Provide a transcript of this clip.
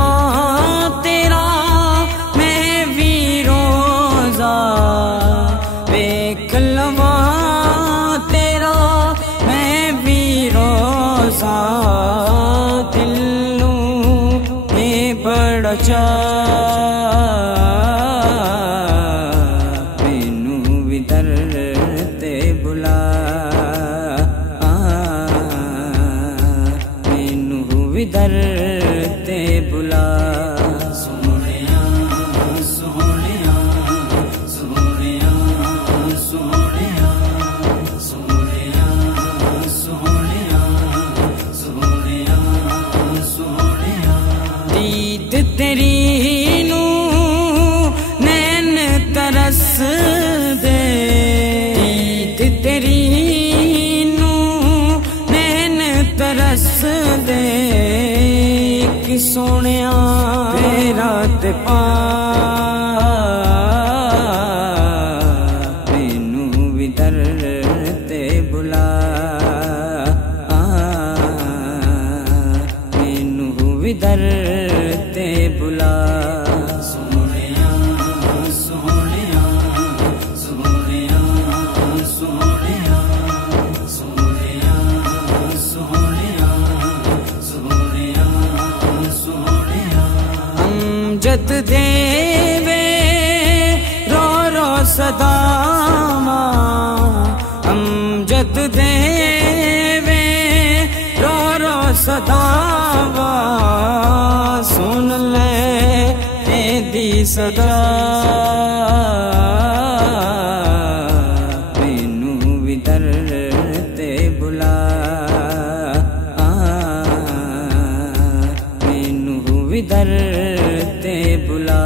लवां तेरा मैं भी रोज़ा, वेख लवां तेरा मैं भी रोज़ा। दिल में बड़ा मैनू भी दर ते बुला, मैनू भी दर ते बुला। सोहणिया सोहणिया सोहणिया सोहणिया सोहणिया सोहणिया सोहणिया सोहणिया। दीद तेरी नू नैन तरस दे, दीद तेरी नू नैन तरस दे। कि सोहणिया तेरा ते पा मैनू भी दर ते बुला, मैनू भी दर ते बुला। सोहणिया सोहणिया सोहणिया सोहणिया सोहणिया सोहणिया सोहणिया सोहणिया। अमजद देवे रो रो सदावा, अमजद देवे रो रो सदावा। सुन ले एदी सदा मैनू भी दर ते बुला, मैनू भी दर ते बुला।